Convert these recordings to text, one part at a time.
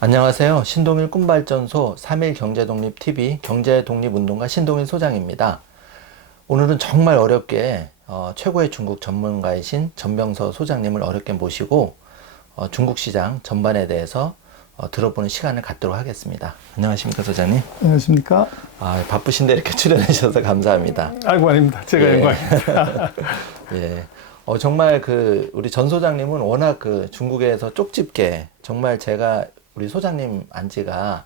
안녕하세요. 신동일 꿈발전소 3일 경제독립TV 경제독립운동가 신동일 소장입니다. 오늘은 정말 어렵게 최고의 중국 전문가이신 전병서 소장님을 어렵게 모시고 중국 시장 전반에 대해서 들어보는 시간을 갖도록 하겠습니다. 안녕하십니까, 소장님? 안녕하십니까? 바쁘신데 이렇게 출연해 주셔서 감사합니다. 아이고, 아닙니다. 제가 영광입니다. 예. 정말 우리 전 소장님은 워낙 중국에서 쪽집게, 정말 제가 우리 소장님 안 지가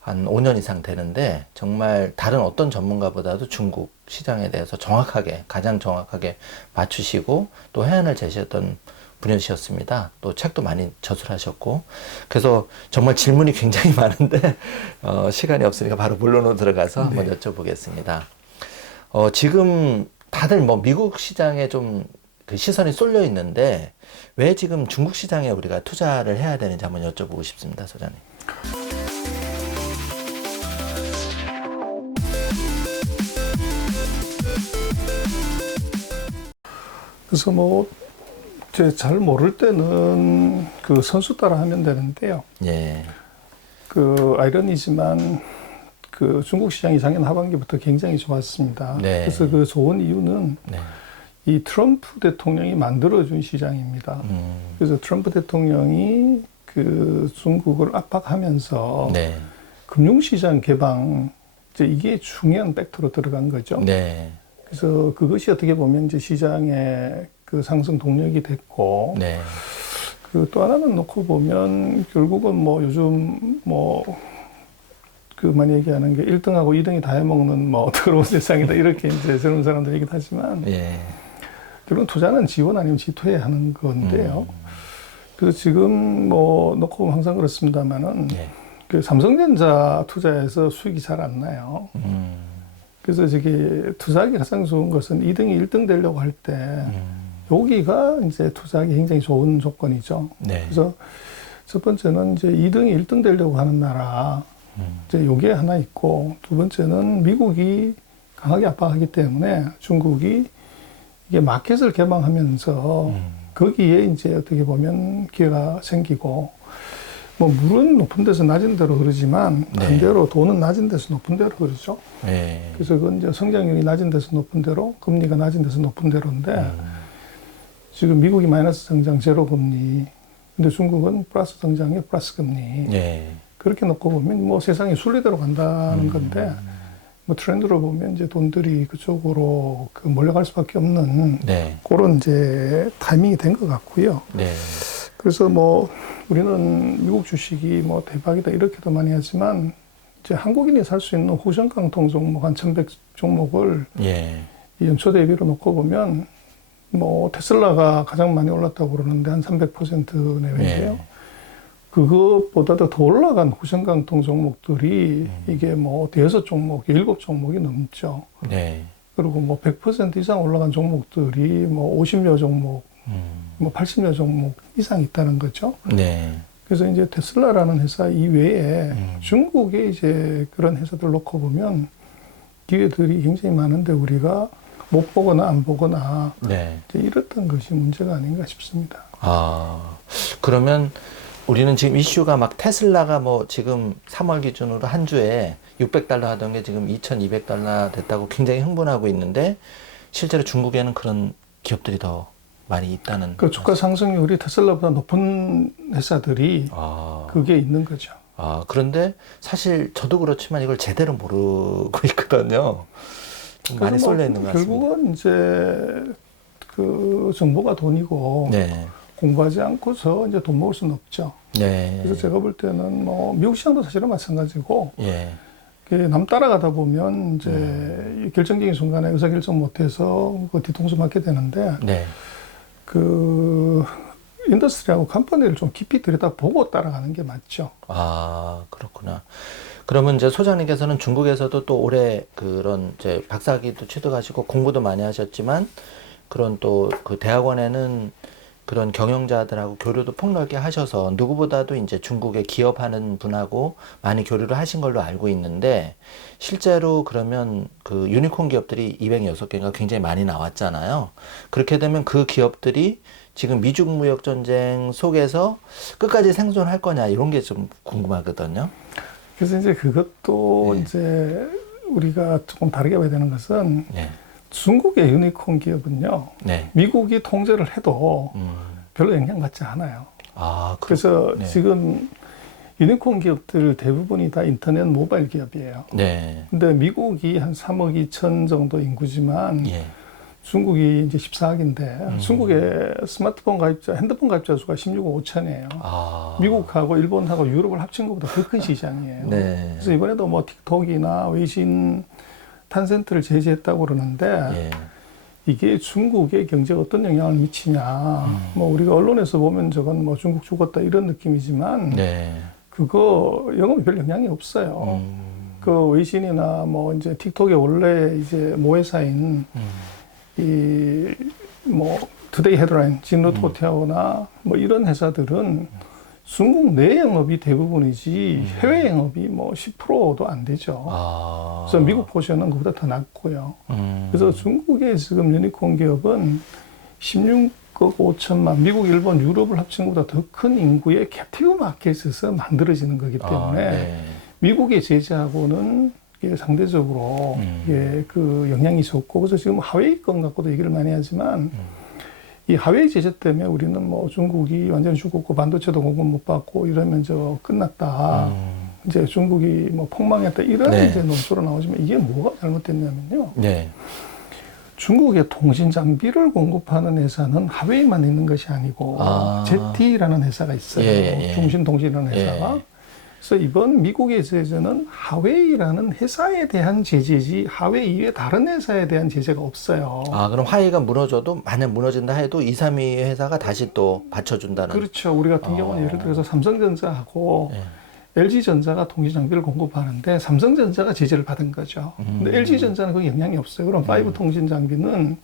한 5년 이상 되는데, 정말 다른 어떤 전문가보다도 중국 시장에 대해서 가장 정확하게 맞추시고, 또 해안을 제시했던 분이셨습니다. 또 책도 많이 저술하셨고, 그래서 정말 질문이 굉장히 많은데, 시간이 없으니까 바로 본론으로 들어가서 한번 여쭤보겠습니다. 지금 다들 미국 시장에 좀 시선이 쏠려 있는데, 왜 지금 중국 시장에 우리가 투자를 해야 되는지 한번 여쭤보고 싶습니다, 소장님. 그래서 제가 잘 모를 때는 선수 따라 하면 되는데요. 예. 아이러니지만 중국 시장이 작년 하반기부터 굉장히 좋았습니다. 네. 그래서 좋은 이유는 네. 이 트럼프 대통령이 만들어준 시장입니다. 그래서 트럼프 대통령이 중국을 압박하면서 네. 금융시장 개방, 이게 중요한 팩터로 들어간 거죠. 네. 그래서 그것이 어떻게 보면 이제 시장의 상승 동력이 됐고, 네. 또 하나는 놓고 보면 결국은 요즘 많이 얘기하는 게 1등하고 2등이 다 해먹는 더러운 세상이다, 이렇게 이제 젊은 사람들 얘기도 하지만, 예. 결국은 투자는 지원 아니면 지토해야 하는 건데요. 그래서 지금 놓고 보면 항상 그렇습니다만은, 삼성전자 투자해서 수익이 잘 안 나요. 그래서 투자하기 가장 좋은 것은 2등이 1등 되려고 할 때, 여기가 이제 투자하기 굉장히 좋은 조건이죠. 네. 그래서 첫 번째는 이제 2등이 1등 되려고 하는 나라, 이제 요게 하나 있고, 두 번째는 미국이 강하게 압박하기 때문에 중국이 이게 마켓을 개방하면서 거기에 이제 어떻게 보면 기회가 생기고, 물은 높은 데서 낮은 데로 흐르지만 반대로 돈은 낮은 데서 높은 데로 흐르죠. 네. 그래서 그건 이제 성장률이 낮은 데서 높은 데로, 금리가 낮은 데서 높은 데로인데, 지금 미국이 마이너스 성장 제로 금리, 근데 중국은 플러스 성장에 플러스 금리. 네. 그렇게 놓고 보면 세상이 순리대로 간다는 건데, 트렌드로 보면 이제 돈들이 그쪽으로 몰려갈 수밖에 없는 그런 이제 타이밍이 된 것 같고요. 네. 그래서 우리는 미국 주식이 대박이다 이렇게도 많이 하지만, 이제 한국인이 살 수 있는 후션깡통 종목 한 1,100 종목을 이 연초 대비로 놓고 보면 테슬라가 가장 많이 올랐다고 그러는데 한 300% 내외인데요. 그것보다도 더 올라간 후션깡통 종목들이 이게 대여섯 종목, 7종목이 넘죠. 그리고 100% 이상 올라간 종목들이 50여 종목, 80여 종목 이상 있다는 거죠. 그래서 이제 테슬라라는 회사 이외에 중국의 이제 그런 회사들 놓고 보면 기회들이 굉장히 많은데 우리가 못 보거나 안 보거나 이제 이랬던 것이 문제가 아닌가 싶습니다. 그러면 우리는 지금 이슈가 테슬라가 지금 3월 기준으로 한 주에 $600 하던 게 지금 $2,200 됐다고 굉장히 흥분하고 있는데, 실제로 중국에는 그런 기업들이 더 많이 있다는. 주가 상승률이 테슬라보다 높은 회사들이 그게 있는 거죠. 그런데 사실 저도 그렇지만 이걸 제대로 모르고 있거든요. 좀 많이 쏠려 있는 것 같습니다. 결국은 이제 정보가 돈이고, 공부하지 않고서 이제 돈 모을 수는 없죠. 그래서 제가 볼 때는 미국 시장도 사실은 마찬가지고, 남 따라가다 보면 이제 결정적인 순간에 의사결정 못해서 뒤통수 맞게 되는데, 인더스트리하고 컴퍼니를 좀 깊이 들여다보고 따라가는 게 맞죠. 그렇구나. 그러면 이제 소장님께서는 중국에서도 또 올해 그런 이제 박사학위도 취득하시고 공부도 많이 하셨지만, 그런 또 대학원에는 그런 경영자들하고 교류도 폭넓게 하셔서 누구보다도 이제 중국에 기업하는 분하고 많이 교류를 하신 걸로 알고 있는데, 실제로 그러면 유니콘 기업들이 206개가 굉장히 많이 나왔잖아요. 그렇게 되면 그 기업들이 지금 미중 무역 전쟁 속에서 끝까지 생존할 거냐 이런 게 좀 궁금하거든요. 그래서 이제 그것도 네. 이제 우리가 조금 다르게 봐야 되는 것은 네. 중국의 유니콘 기업은요, 네. 미국이 통제를 해도 별로 영향받지 않아요. 아, 그래서 네. 지금 유니콘 기업들 대부분이 다 인터넷 모바일 기업이에요. 네. 근데 미국이 한 3억 2천 정도 인구지만 예. 중국이 이제 14억인데 중국의 스마트폰 가입자, 핸드폰 가입자 수가 16억 5천이에요. 아. 미국하고 일본하고 유럽을 합친 것보다 더 큰 시장이에요. 네. 그래서 이번에도 뭐 틱톡이나 웨이신, 탄센트를 제재했다고 그러는데 예. 이게 중국의 경제에 어떤 영향을 미치냐. 뭐 우리가 언론에서 보면 저건 뭐 중국 죽었다 이런 느낌이지만 네. 그거 영업에 별 영향이 없어요. 그 웨이신이나 뭐 이제 틱톡의 원래 이제 모회사인 이 뭐 투데이 헤드라인, 진로토테오나 뭐 이런 회사들은 중국 내 영업이 대부분이지 해외 영업이 뭐 10%도 안 되죠. 아. 그래서 미국 포션은 그보다 더 낮고요. 그래서 중국의 지금 유니콘 기업은 16억 5천만, 미국, 일본, 유럽을 합친 것보다 더 큰 인구의 캡티브 마켓에서 만들어지는 거기 때문에 네. 미국의 제재하고는 이게 상대적으로 이게 그 영향이 적고, 그래서 지금 하웨이 건 갖고도 얘기를 많이 하지만 이 하웨이 제재 때문에 우리는 뭐 중국이 완전히 죽었고 반도체도 공급 못 받고 이러면 저 끝났다. 이제 중국이 뭐 폭망했다 이런 네. 이제 논조로 나오지만 이게 뭐가 잘못됐냐면요. 네. 중국의 통신 장비를 공급하는 회사는 하웨이만 있는 것이 아니고 ZT라는 회사가 있어요. 예. 중신통신이라는 회사가. 예. 그래서 이번 미국의 제재는 하웨이라는 회사에 대한 제재지 하웨이 이외 다른 회사에 대한 제재가 없어요. 아, 그럼 화웨이가 무너져도 만약 무너진다 해도 2, 3위 회사가 다시 또 받쳐준다는. 그렇죠. 우리 같은 경우는 예를 들어서 삼성전자하고 LG전자가 통신 장비를 공급하는데 삼성전자가 제재를 받은 거죠. 근데 LG전자는 그 영향이 없어요. 그럼 5 통신 장비는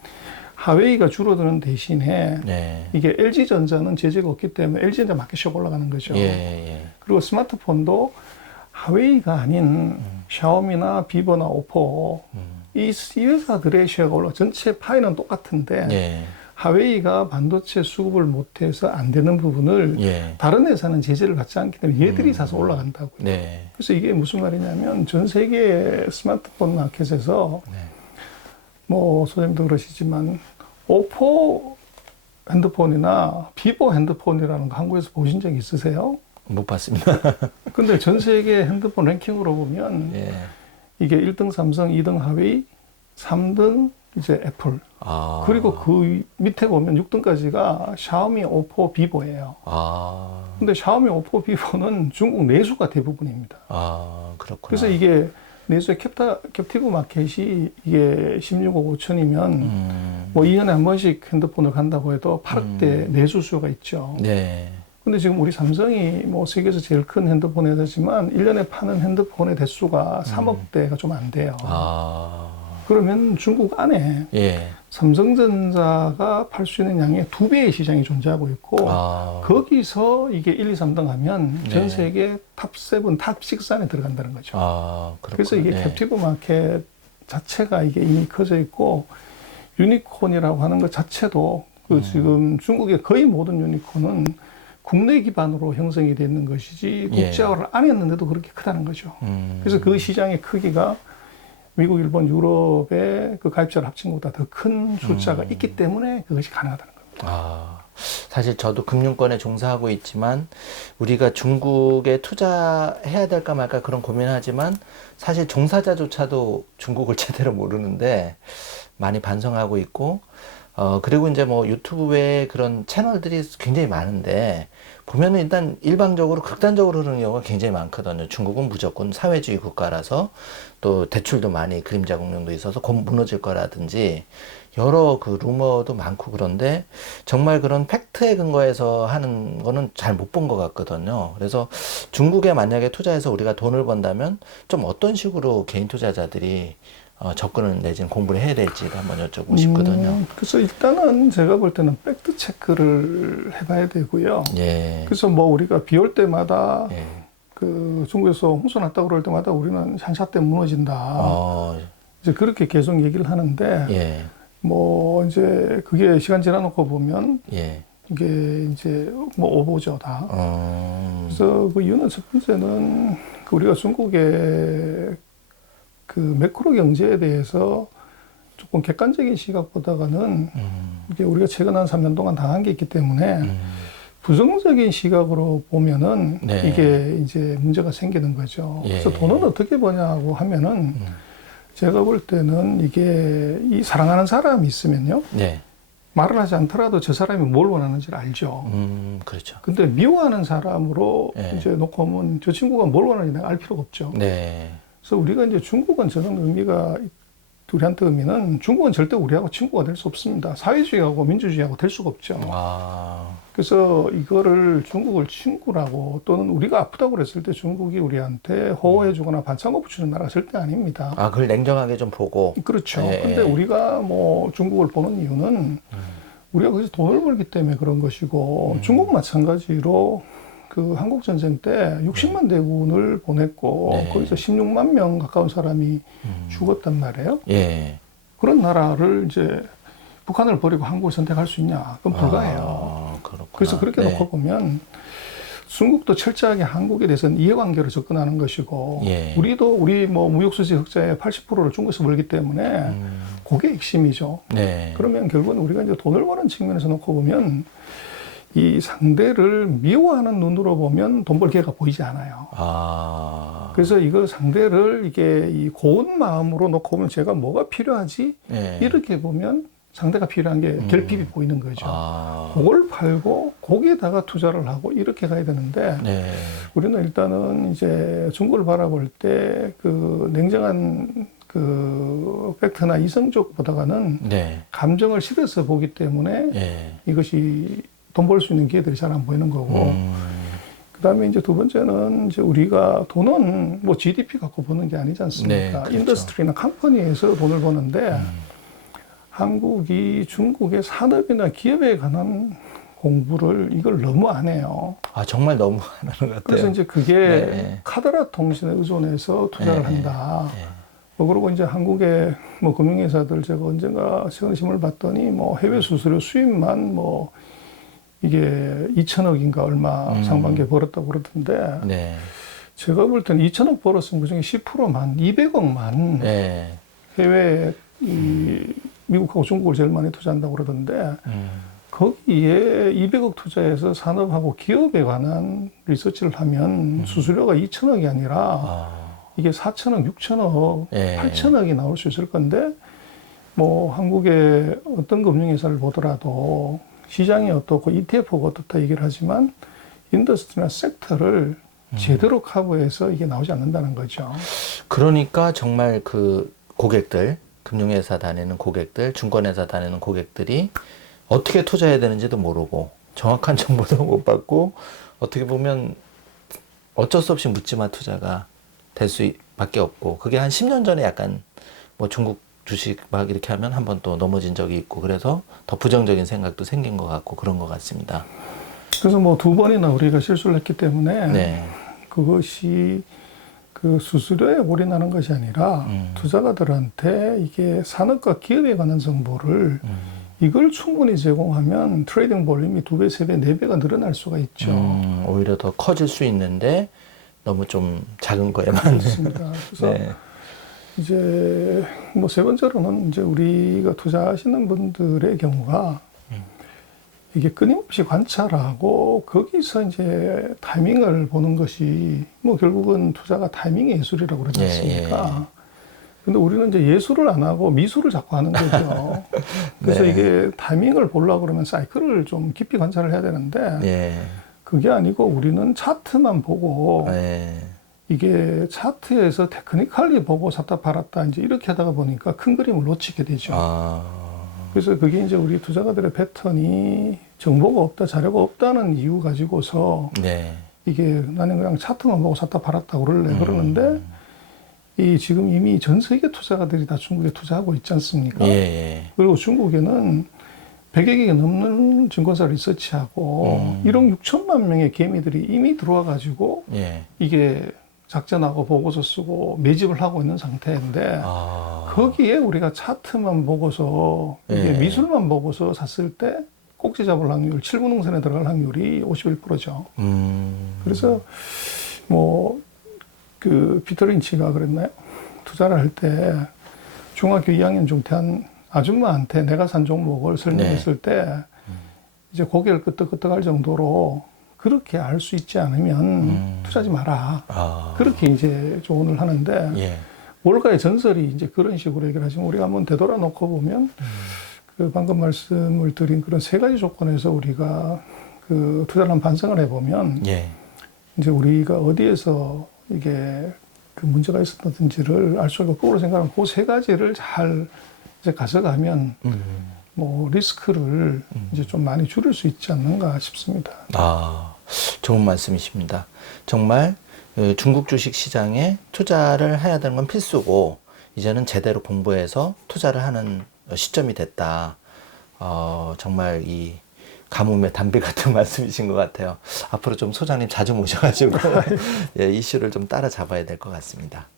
하웨이가 줄어드는 대신에 네. 이게 LG전자는 제재가 없기 때문에 LG전자 마켓이 올라가는 거죠. 예. 그리고 스마트폰도 하웨이가 아닌 샤오미나 비버나 오포 이 회사들의 쉐어가 올라. 전체 파이는 똑같은데 예. 하웨이가 반도체 수급을 못해서 안 되는 부분을 예. 다른 회사는 제재를 받지 않기 때문에 얘들이 사서 올라간다고요. 네. 그래서 이게 무슨 말이냐면 전 세계 스마트폰 마켓에서 뭐 소장님도 그러시지만 오포 핸드폰이나 비보 핸드폰이라는 거 한국에서 보신 적 있으세요? 못 봤습니다. 근데 전 세계 핸드폰 랭킹으로 보면 예. 이게 1등 삼성, 2등 하웨이, 3등 이제 애플. 아. 그리고 그 밑에 보면 6등까지가 샤오미, 오포, 비보예요. 아. 근데 샤오미, 오포, 비보는 중국 내수가 대부분입니다. 아, 그렇구나. 그래서 이게 내수의 캡티브 마켓이 이게 16억 5천이면 뭐 2년에 한 번씩 핸드폰을 간다고 해도 8억대 내수 수요가 있죠. 네. 근데 지금 우리 삼성이 뭐 세계에서 제일 큰 핸드폰 회사지만 1년에 파는 핸드폰의 대수가 3억대가 좀 안 돼요. 아. 그러면 중국 안에 예. 삼성전자가 팔 수 있는 양의 2배의 시장이 존재하고 있고 아. 거기서 이게 1, 2, 3등 하면 네. 전 세계 탑7, 탑6 안에 들어간다는 거죠. 아, 그렇구나. 그래서 이게 예. 캡티브 마켓 자체가 이게 이미 커져 있고 유니콘이라고 하는 것 자체도 그 지금 중국의 거의 모든 유니콘은 국내 기반으로 형성이 되어 있는 것이지 예. 국제화를 안 했는데도 그렇게 크다는 거죠. 그래서 그 시장의 크기가 미국, 일본, 유럽의 그 가입자를 합친 것보다 더 큰 숫자가 있기 때문에 그것이 가능하다는 겁니다. 아, 사실 저도 금융권에 종사하고 있지만 우리가 중국에 투자해야 될까 말까 그런 고민하지만 사실 종사자조차도 중국을 제대로 모르는데 많이 반성하고 있고 그리고 이제 뭐 유튜브에 그런 채널들이 굉장히 많은데 보면은 일단 일방적으로 극단적으로 흐르는 경우가 굉장히 많거든요. 중국은 무조건 사회주의 국가라서 또 대출도 많이 그림자 공룡도 있어서 곧 무너질 거라든지 여러 그 루머도 많고 그런데 정말 그런 팩트에 근거해서 하는 거는 잘 못 본 것 같거든요. 그래서 중국에 만약에 투자해서 우리가 돈을 번다면 좀 어떤 식으로 개인 투자자들이 접근을 내지는 공부를 해야 될지를 한번 여쭤보고 싶거든요. 그래서 일단은 제가 볼 때는 팩트 체크를 해봐야 되고요. 예. 그래서 뭐 우리가 비 올 때마다 예. 그 중국에서 홍수 났다고 그럴 때마다 우리는 샨샤 때 무너진다. 이제 그렇게 계속 얘기를 하는데 예. 뭐 이제 그게 시간 지나놓고 보면 예. 이게 이제 뭐 오보죠 다. 그래서 그 이유는 첫 번째는 그 우리가 중국의 그 매크로 경제에 대해서 조금 객관적인 시각보다는 이게 우리가 최근 한 3년 동안 당한 게 있기 때문에 부정적인 시각으로 보면은 네. 이게 이제 문제가 생기는 거죠. 예. 그래서 돈은 어떻게 버냐고 하면은 제가 볼 때는 이게 이 사랑하는 사람이 있으면요. 네. 말을 하지 않더라도 저 사람이 뭘 원하는지를 알죠. 그렇죠. 근데 미워하는 사람으로 네. 이제 놓고 보면 저 친구가 뭘 원하는지 내가 알 필요가 없죠. 네. 그래서 우리가 이제 중국은 저는 의미가 우리한테 의미는 중국은 절대 우리하고 친구가 될 수 없습니다. 사회주의하고 민주주의하고 될 수가 없죠. 그래서 이거를 중국을 친구라고 또는 우리가 아프다고 그랬을 때 중국이 우리한테 호호해주거나 반창고 주는 나라가 절대 아닙니다. 아, 그걸 냉정하게 좀 보고. 그렇죠. 예, 근데 우리가 뭐 중국을 보는 이유는 우리가 거기서 돈을 벌기 때문에 그런 것이고 중국 마찬가지로 그 한국 전쟁 때 60만 대군을 보냈고 네. 거기서 16만 명 가까운 사람이 죽었단 말이에요. 예. 그런 나라를 이제 북한을 버리고 한국을 선택할 수 있냐? 그건 불가해요. 아, 그렇구나. 그래서 그렇게 네. 놓고 보면 중국도 철저하게 한국에 대해서는 이해관계로 접근하는 것이고 예. 우리 뭐 무역수지 흑자의 80%를 중국에서 벌기 때문에 그게 핵심이죠. 네. 그러면 결국은 우리가 이제 돈을 버는 측면에서 놓고 보면 이 상대를 미워하는 눈으로 보면 돈 벌 기회가 보이지 않아요. 그래서 이거 상대를 이게 이 고운 마음으로 놓고 보면 제가 뭐가 필요하지? 네. 이렇게 보면 상대가 필요한 게 결핍이 보이는 거죠. 그걸 팔고 거기에다가 투자를 하고 이렇게 가야 되는데 네. 우리는 일단은 이제 중국을 바라볼 때 그 냉정한 그 팩트나 이성적보다는 네. 감정을 실어서 보기 때문에 예. 이것이 돈 벌 수 있는 기회들이 잘 안 보이는 거고 그다음에 이제 두 번째는 이제 우리가 돈은 뭐 GDP 갖고 버는 게 아니지 않습니까? 네, 그렇죠. 인더스트리나 컴퍼니에서 돈을 버는데 한국이 중국의 산업이나 기업에 관한 공부를 이걸 너무 안 해요. 아, 정말 너무 안 하는 것 같아요. 그래서 이제 그게 네. 카드라 통신에 의존해서 투자를 네. 한다. 네. 뭐 그리고 이제 한국의 뭐 금융회사들 제가 언젠가 최근에 신문을 봤더니 뭐 해외 수수료 수입만 뭐 이게 2천억인가 얼마 상반기에 벌었다고 그러던데 네. 제가 볼 때는 2천억 벌었으면 그중에 10%만 200억만 네. 해외 이 미국하고 중국을 제일 많이 투자한다고 그러던데 거기에 200억 투자해서 산업하고 기업에 관한 리서치를 하면 수수료가 2천억이 아니라 이게 4천억, 6천억, 예. 8천억이 나올 수 있을 건데 뭐 한국의 어떤 금융회사를 보더라도 시장이 어떻고 ETF가 어떻다 얘기를 하지만 인더스트리나 섹터를 제대로 커버해서 이게 나오지 않는다는 거죠. 그러니까 정말 그 고객들, 금융회사 다니는 고객들, 증권회사 다니는 고객들이 어떻게 투자해야 되는지도 모르고 정확한 정보도 못 받고 어떻게 보면 어쩔 수 없이 묻지마 투자가 될 수밖에 없고 그게 한 10년 전에 약간 뭐 중국 주식 막 이렇게 하면 한번 또 넘어진 적이 있고 그래서 더 부정적인 생각도 생긴 것 같고 그런 것 같습니다. 그래서 뭐 2번이나 우리가 실수를 했기 때문에 네. 그것이 그 수수료에 올인하는 것이 아니라 투자가들한테 이게 산업과 기업에 관한 정보를 이걸 충분히 제공하면 트레이딩 볼륨이 2배, 3배, 4배가 늘어날 수가 있죠. 오히려 더 커질 수 있는데 너무 좀 작은 거에만. 그렇습니다. 그래서 네. 이제 뭐 세 번째로는 이제 우리가 투자하시는 분들의 경우가 이게 끊임없이 관찰하고 거기서 이제 타이밍을 보는 것이 뭐 결국은 투자가 타이밍의 예술이라고 그러지 않습니까? 근데 우리는 이제 예술을 안 하고 미술을 자꾸 하는 거죠. 그래서 네. 이게 타이밍을 보려고 그러면 사이클을 좀 깊이 관찰을 해야 되는데 예. 그게 아니고 우리는 차트만 보고 예. 이게 차트에서 테크니컬리 보고 샀다 팔았다 이제 이렇게 하다가 보니까 큰 그림을 놓치게 되죠. 그래서 그게 이제 우리 투자가들의 패턴이 정보가 없다, 자료가 없다는 이유 가지고서 네. 이게 나는 그냥 차트만 보고 샀다 팔았다 그러는데 이 지금 이미 전 세계 투자가들이 다 중국에 투자하고 있지 않습니까? 예. 그리고 중국에는 100여 개가 넘는 증권사 리서치하고 1억 6천만 명의 개미들이 이미 들어와 가지고 예. 이게 작전하고 보고서 쓰고 매집을 하고 있는 상태인데 거기에 우리가 차트만 보고서 이게 예. 미술만 보고서 샀을 때 꼭지 잡을 확률, 7분응선에 들어갈 확률이 51%죠. 그래서 뭐 그 피터 린치가 그랬나요? 투자를 할 때 중학교 2학년 중퇴한 아줌마한테 내가 산 종목을 설명했을 때 이제 고개를 끄덕끄덕할 정도로 그렇게 알 수 있지 않으면 투자하지 마라. 그렇게 이제 조언을 하는데 예. 월가의 전설이 이제 그런 식으로 얘기를 하지만 우리가 한번 되돌아 놓고 보면 그 방금 말씀을 드린 그런 세 가지 조건에서 우리가 그 투자를 한번 반성을 해보면 예. 이제 우리가 어디에서 이게 그 문제가 있었는지를 알 수 있고 거꾸로 생각하면 그 세 가지를 잘 이제 가져가면 뭐 리스크를 이제 좀 많이 줄일 수 있지 않는가 싶습니다. 좋은 말씀이십니다. 정말 중국 주식 시장에 투자를 해야 되는 건 필수고 이제는 제대로 공부해서 투자를 하는 시점이 됐다. 정말 이 가뭄의 단비 같은 말씀이신 것 같아요. 앞으로 좀 소장님 자주 모셔가지고 예, 이슈를 좀 따라잡아야 될 것 같습니다.